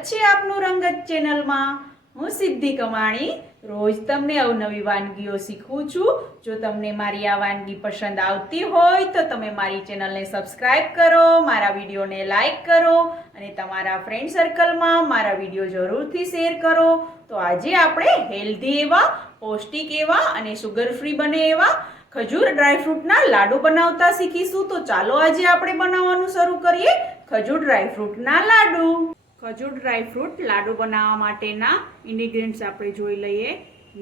સ્વાગત છે આપનું રંગત ચેનલમાં। હું સિદ્ધિ કમાણી રોજ તમને અવનવી વાનગીઓ શીખવું છું। જો તમને મારી આ વાનગી પસંદ આવતી હોય તો તમે મારી ચેનલને સબસ્ક્રાઇબ કરો, મારા વિડીયોને લાઈક કરો અને તમારા ફ્રેન્ડ સર્કલમાં મારા વિડીયો જરૂરથી શેર કરો। તો આજે આપણે હેલ્ધી એવા, પૌષ્ટિક એવા અને સુગર ફ્રી બને એવા ખજૂર ડ્રાયફ્રૂટના લાડુ બનાવતા શીખીશું। તો ચાલો આજે આપણે બનાવવાનું શરૂ કરીએ ખજૂર ડ્રાયફ્રૂટના લાડુ। ખજૂર ડ્રાયફ્રૂટ લાડુ બનાવવા માટેના ઇન્ગ્રેડિયન્ટ્સ આપણે જોઈ લઈએ।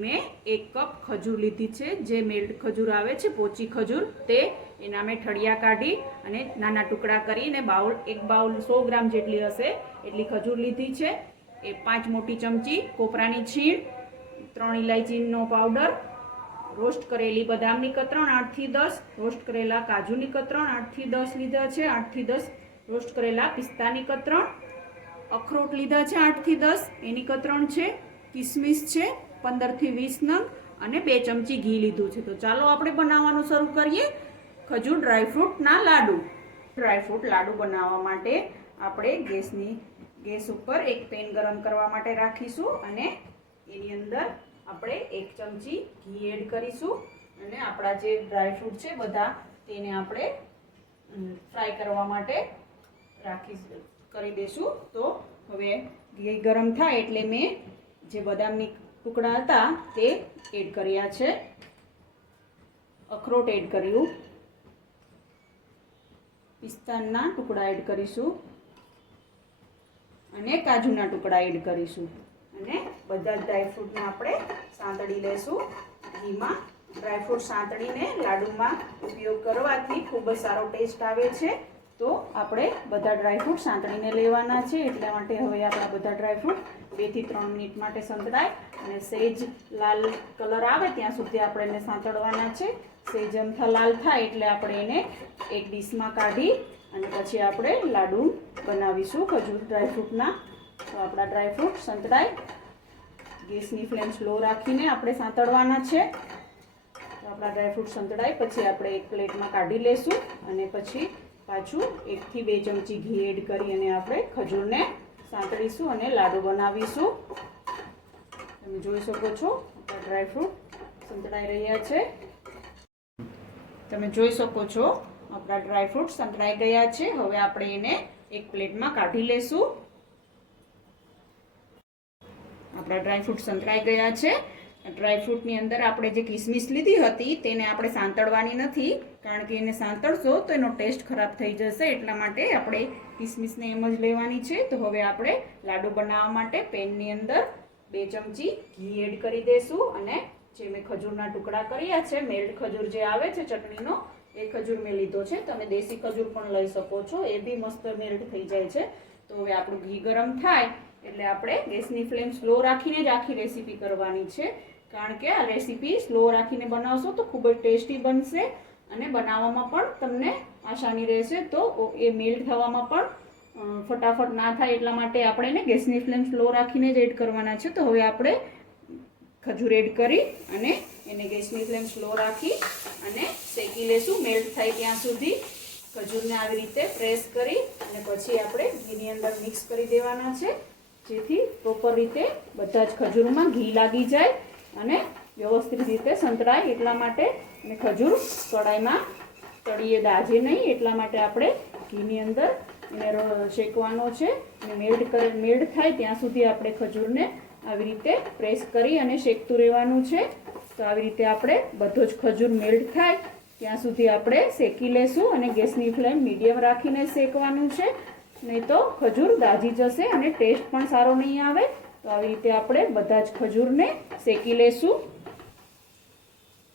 મેં 1 કપ ખજૂર લીધી છે, જે મેલ્ટ ખજૂર આવે છે, પોચી ખજૂર, તે એના મેં ઠળિયા કાઢી અને નાના ટુકડા કરીને એક બાઉલ 100 ગ્રામ જેટલી હશે એટલી ખજૂર લીધી છે। એ 5 મોટી ચમચી કોપરાની છીણ, 3 ઇલાયચીનો પાવડર, રોસ્ટ કરેલી બદામની કતરણ 8 થી 10, રોસ્ટ કરેલા કાજુની કતરણ 8 થી 10 લીધા છે, 8 થી 10 રોસ્ટ કરેલા પિસ્તાની કતરણ, અખરોટ લીધા છે 8 થી 10 એની કતરણ છે, કિસમિસ છે 15 થી 20 નંગ અને 2 ચમચી ઘી લીધું છે। તો ચાલો આપણે બનાવવાનું શરૂ કરીએ ખજૂર ડ્રાયફ્રૂટના લાડુ। ડ્રાયફ્રૂટ લાડુ બનાવવા માટે આપણે ગેસ ઉપર એક પેન ગરમ કરવા માટે રાખીશું અને એની અંદર આપણે 1 ચમચી ઘી એડ કરીશું અને આપણા જે ડ્રાયફ્રૂટ છે બધા તેને આપણે ફ્રાય કરવા માટે કરી દઈશું। તો હવે ઘી ગરમ થાય એટલે મેં જે બદામની ટુકડા હતા તે એડ કર્યા છે, અખરોટ એડ કર્યું, પિસ્તાના ટુકડા એડ કરીશું અને કાજુના ટુકડા એડ કરીશું અને બધા જ ડ્રાયફ્રૂટને આપણે સાંતળી લેશું ઘીમાં। ડ્રાયફ્રૂટ સાંતળીને લાડુમાં ઉપયોગ કરવાથી ખૂબ જ સારો ટેસ્ટ આવે છે। તો આપણે બધા ડ્રાયફ્રૂટ સાંતળીને લેવાના છે, એટલા માટે હવે આપણા બધા ડ્રાયફ્રૂટ 2 થી 3 મિનિટ માટે સંતળાય અને સહેજ લાલ કલર આવે ત્યાં સુધી આપણે એને સાંતળવાના છે। સહેજ અમથા લાલ થાય એટલે આપણે એને એક ડીશમાં કાઢી અને પછી આપણે લાડુ બનાવીશું ખજૂર ડ્રાયફ્રૂટના। તો આપણા ડ્રાયફ્રૂટ સંતળાય, ગેસની ફ્લેમ સ્લો રાખીને આપણે સાંતળવાના છે। તો આપણા ડ્રાયફ્રૂટ સંતળાય પછી આપણે એક પ્લેટમાં કાઢી લેશું અને પછી પાછું 1 થી 2 ચમચી ઘી એડ કરી અને આપણે ખજૂરને સાંતળીશું અને લાડુ બનાવીશું। તમે જોઈ શકો છો આપણા ડ્રાયફ્રૂટ સંતળાઈ રહ્યા છે। તમે જોઈ શકો છો આપણા ડ્રાયફ્રૂટ સંતળાઈ ગયા છે। હવે આપણે એને એક પ્લેટમાં કાઢી લેશું। આપણા ડ્રાયફ્રૂટ સંતળાઈ ગયા છે। ડ્રાયફ્રૂટની અંદર આપણે જે કિસમિસ લીધી હતી તેને આપણે સાંતળવાની નથી, કારણ કે એને સાંતળશો તો એનો ટેસ્ટ ખરાબ થઈ જશે, એટલા માટે આપણે કિસમિસને એમ જ લેવાની છે। તો હવે આપણે લાડુ બનાવવા માટે પેનની અંદર 2 ચમચી ઘી એડ કરી દઈશું અને જે મેં ખજૂરના ટુકડા કર્યા છે, મેલ્ટ ખજૂર જે આવે છે ચટણીનો, એ ખજૂર મેં લીધો છે। તમે દેશી ખજૂર પણ લઈ શકો છો, એ બી મસ્ત મેલ્ટ થઈ જાય છે। તો હવે આપણું ઘી ગરમ થાય એટલે આપણે ગેસની ફ્લેમ સ્લો રાખીને જ આખી રેસીપી કરવાની છે, કારણ કે આ રેસીપી સ્લો રાખીને બનાવશો તો ખૂબ જ ટેસ્ટી બનશે અને બનાવવામાં પણ તમને આસાની રહેશે। તો એ મેલ્ટ થવામાં પણ ફટાફટ ના થાય એટલા માટે આપણે એને ગેસની ફ્લેમ સ્લો રાખીને જ એડ કરવાના છે। તો હવે આપણે ખજૂર એડ કરી અને એને ગેસની ફ્લેમ સ્લો રાખી અને શેકી લેશું મેલ્ટ થાય ત્યાં સુધી। ખજૂરને આવી રીતે પ્રેસ કરી અને પછી આપણે ઘીની અંદર મિક્સ કરી દેવાના છે, જેથી પ્રોપર રીતે બધા જ ખજૂરમાં ઘી લાગી જાય અને વ્યવસ્થિત રીતે સંતળાય એટલા માટે। અને ખજૂર કડાઈમાં તળીએ દાજે નહીં એટલા માટે આપણે ઘીની અંદર એને શેકવાનો છે અને મેલ્ટ થાય ત્યાં સુધી આપણે ખજૂરને આવી રીતે પ્રેસ કરી અને શેકતું રહેવાનું છે। તો આવી રીતે આપણે બધો જ ખજૂર મેલ્ટ થાય ત્યાં સુધી આપણે શેકી લેશું અને ગેસની ફ્લેમ મીડિયમ રાખીને શેકવાનું છે, નહીં તો ખજૂર દાજી જશે અને ટેસ્ટ પણ સારો નહીં આવે। તો આવી રીતે આપણે બધા જ ખજૂરને શેકી લેશું।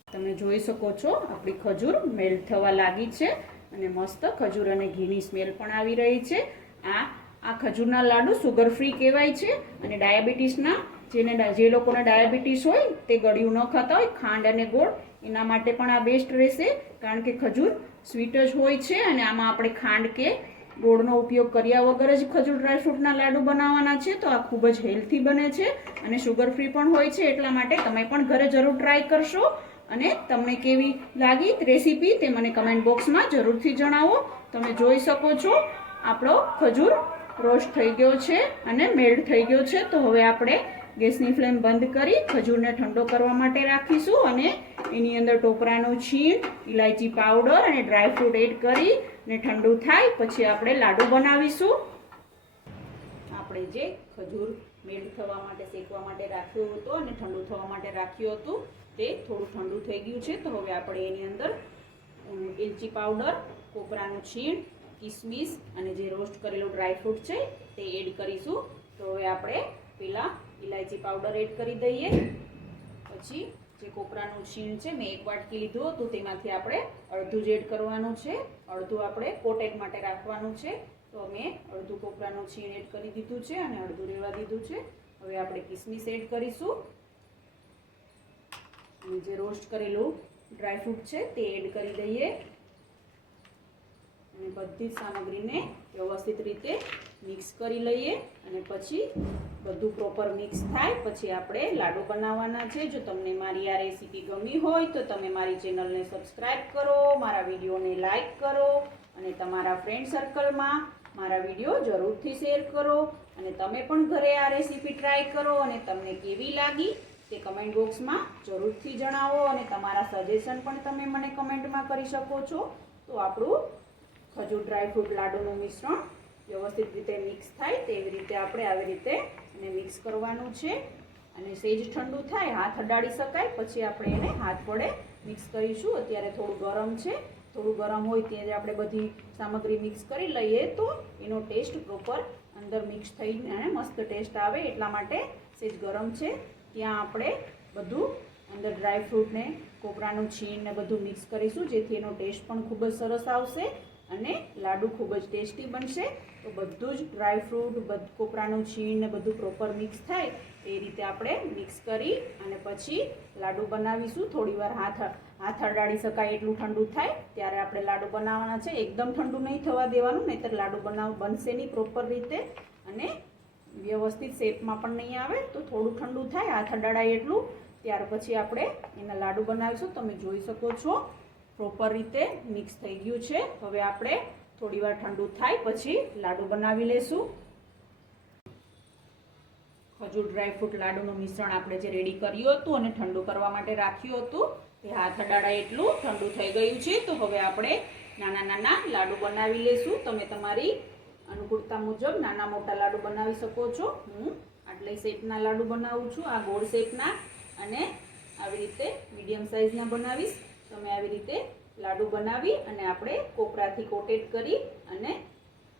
તમે જોઈ શકો છો આપણી ખજૂર મેલ્ટ થવા લાગી છે અને મસ્ત ખજૂર અને ઘીની સ્મેલ પણ આવી રહી છે। આ ખજૂરના લાડુ સુગર ફ્રી કહેવાય છે અને ડાયાબિટીસના જે લોકોને ડાયાબિટીસ હોય, તે ગળ્યું ન ખાતા હોય, ખાંડ અને ગોળ, એના માટે પણ આ બેસ્ટ રહેશે, કારણ કે ખજૂર સ્વીટ જ હોય છે અને આમાં આપણે ખાંડ કે ગોળનો ઉપયોગ કર્યા વગર જ ખજૂર ડ્રાયફ્રૂટના લાડુ બનાવવાના છે। તો આ ખૂબ જ હેલ્થી બને છે અને સુગર ફ્રી પણ હોય છે, એટલા માટે તમે પણ ઘરે જરૂર ટ્રાય કરશો અને તમને કેવી લાગી રેસીપી તે મને કમેન્ટ બોક્સમાં જરૂરથી જણાવો। તમે જોઈ શકો છો આપણો ખજૂર રોસ્ટ થઈ ગયો છે અને મેલ્ટ થઈ ગયો છે. તો હવે આપણે ગેસની ફ્લેમ બંધ કરી ખજૂરને ઠંડો કરવા માટે રાખીશું અને એની અંદર ટોપરાનું છીણ, ઇલાયચી પાવડર અને ડ્રાયફ્રૂટ એડ કરી અને ઠંડુ થાય પછી આપણે લાડુ બનાવીશું. આપણે જે ખજૂર મેલ્ટ થવા માટે શેકવા માટે રાખ્યું હતું અને ઠંડુ થવા માટે રાખ્યું હતું તે થોડું ઠંડુ થઈ ગયું છે. તો હવે આપણે એની અંદર ઇલાયચી પાવડર, કોપરાનું છીણ, કિસમિસ અને જે રોસ્ટ કરેલું ડ્રાયફ્રૂટ છે તે એડ કરીશું. તો હવે આપણે પહેલાં ઇલાયચી પાવડર એડ કરી દઈએ. પછી જે કોપરાનું છીણ છે મેં 1 વાટકી લીધું હતું તેમાંથી આપણે અડધું જ એડ કરવાનું છે. અડધું આપણે કોટેજ માટે રાખવાનું છે. તો મેં અડધું કોપરાનું છીણ એડ કરી દીધું છે અને અડધું રહેવા દીધું છે. હવે આપણે કિસમિસ એડ કરીશું અને જે રોસ્ટ કરેલું ડ્રાયફ્રૂટ છે તે એડ કરી દઈએ અને બધી જ સામગ્રીને વ્યવસ્થિત રીતે મિક્સ કરી લઈએ અને પછી બધું પ્રોપર મિક્સ થાય પછી આપણે લાડુ બનાવવાના છે. જો તમને મારી આ રેસીપી ગમી હોય તો તમે મારી ચેનલને સબસ્ક્રાઈબ કરો, મારા વિડીયોને લાઈક કરો અને તમારા ફ્રેન્ડ સર્કલમાં મારા વિડીયો જરૂરથી શેર કરો અને તમે પણ ઘરે આ રેસીપી ટ્રાય કરો અને તમને કેવી લાગી તે કમેન્ટ બોક્સમાં જરૂરથી જણાવો અને તમારા સજેશન પણ તમે મને કમેન્ટમાં કરી શકો છો. તો આપણું ખજૂર ડ્રાયફ્રૂટ લાડુનું મિશ્રણ વ્યવસ્થિત રીતે મિક્સ થાય તેવી રીતે આપણે આવી રીતે એને મિક્સ કરવાનું છે અને સેજ ઠંડુ થાય હાથ અડાડી શકાય પછી આપણે એને હાથ વડે મિક્સ કરીશું. અત્યારે થોડું ગરમ છે, થોડું ગરમ હોય ત્યારે આપણે બધી સામગ્રી મિક્સ કરી લઈએ તો એનો ટેસ્ટ પ્રોપર અંદર મિક્સ થઈને મસ્ત ટેસ્ટ આવે એટલા માટે સેજ ગરમ છે ત્યાં આપણે બધું અંદર ડ્રાયફ્રૂટને, કોપરાનું છીણ ને બધું મિક્સ કરીશું જેથી એનો ટેસ્ટ પણ ખૂબ જ સરસ આવશે અને લાડુ ખૂબ જ ટેસ્ટી બનશે. તો બધું જ ડ્રાયફ્રૂટ, કોપરાનું છીણ ને બધું પ્રોપર મિક્સ થાય એ રીતે આપણે મિક્સ કરી અને પછી લાડુ બનાવીશું. થોડીવાર હાથ અડાડી શકાય એટલું ઠંડુ થાય ત્યારે આપણે લાડુ બનાવવાના છે. એકદમ ઠંડુ નહીં થવા દેવાનું, નહીંતર લાડુ બનશે નહીં પ્રોપર રીતે અને વ્યવસ્થિત શેપમાં પણ નહીં આવે. તો થોડું ઠંડુ થાય હાથ અડાડાય એટલું ત્યાર પછી આપણે એના લાડુ બનાવીશું. તમે જોઈ શકો છો પ્રોપર રીતે મિક્સ થઈ ગયું છે. હવે આપણે થોડીવાર ઠંડુ થાય પછી લાડુ બનાવી લેશું. ખજૂર ડ્રાયફ્રૂટ લાડુનું મિશ્રણ આપણે જે રેડી કર્યું હતું અને ઠંડુ કરવા માટે રાખ્યું હતું તે હાથ અડાડાય એટલું ઠંડુ થઈ ગયું છે. તો હવે આપણે નાના નાના લાડુ બનાવી લેશું. તમે તમારી અનુકૂળતા મુજબ નાના મોટા લાડુ બનાવી શકો છો. હું આટલી શેપના લાડુ બનાવું છું, આ ગોળ શેપના, અને આવી રીતે મીડિયમ સાઇઝના બનાવીશ. તમે આવી રીતે લાડુ બનાવી અને આપણે કોપરાથી કોટેડ કરી અને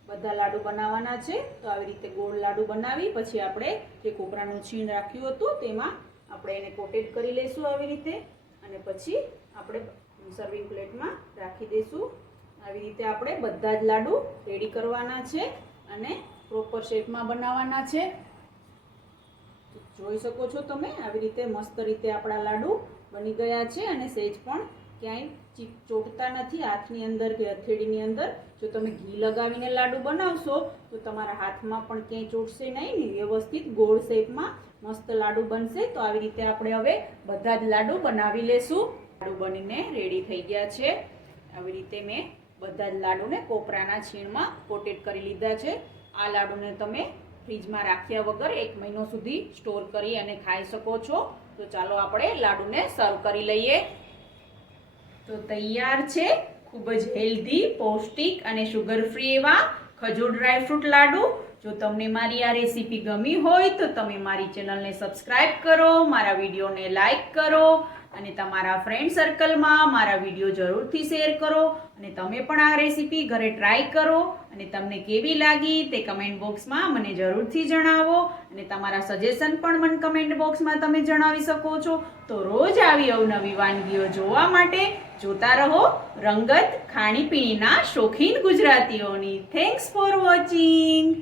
બધા લાડુ બનાવવાના છે. તો આવી રીતે ગોળ લાડુ બનાવી પછી આપણે જે કોપરાનું છીણ રાખ્યું હતું તેમાં આપણે એને કોટેડ કરી લઈશું આવી રીતે અને પછી આપણે સર્વિંગ પ્લેટમાં રાખી દઈશું. આવી રીતે આપણે બધા જ લાડુ રેડી કરવાના છે અને પ્રોપર શેપમાં બનાવવાના છે. જોઈ શકો છો તમે આવી રીતે મસ્ત રીતે આપણા લાડુ બની ગયા છે અને સહેજ પણ ક્યાંય ચોટતા નથી હાથની અંદર કે હથેળીની અંદર. જો તમે ઘી લગાવીને લાડુ બનાવશો તો તમારા હાથમાં પણ ક્યાંય ચોટશે નહીં ને વ્યવસ્થિત ગોળ શેપમાં મસ્ત લાડુ બનશે. તો આવી રીતે આપણે હવે બધા જ લાડુ બનાવી લેશું. લાડુ બનીને રેડી થઈ ગયા છે. આવી રીતે મેં બધા જ લાડુને કોપરાના છીણમાં કોટેડ કરી લીધા છે. આ લાડુને તમે ફ્રીજમાં રાખ્યા વગર 1 મહિનો સુધી સ્ટોર કરી અને ખાઈ શકો છો. તો ચાલો આપણે લાડુને સર્વ કરી લઈએ. તો તૈયાર છે ખૂબ જ હેલ્ધી, પૌષ્ટિક અને શુગર ફ્રી એવા ખજૂર ડ્રાયફ્રૂટ લાડુ. જો તમને મારી આ રેસીપી ગમી હોય તો તમે મારી ચેનલને સબસ્ક્રાઈબ કરો, મારા વિડીયોને લાઈક કરો અને તમારા ફ્રેન્ડ સર્કલમાં મારા વિડીયો જરૂરથી શેર કરો અને તમે પણ આ રેસીપી ઘરે ટ્રાય કરો અને તમને કેવી લાગી તે કમેન્ટ બોક્સમાં મને જરૂરથી જણાવો અને તમારા સજેશન પણ મને કમેન્ટ બોક્સમાં તમે જણાવી શકો છો. તો રોજ આવી અવનવી વાનગીઓ જોવા માટે જોતા રહો રંગત ખાણીપીણીના શોખીન ગુજરાતીઓની. Thanks for watching.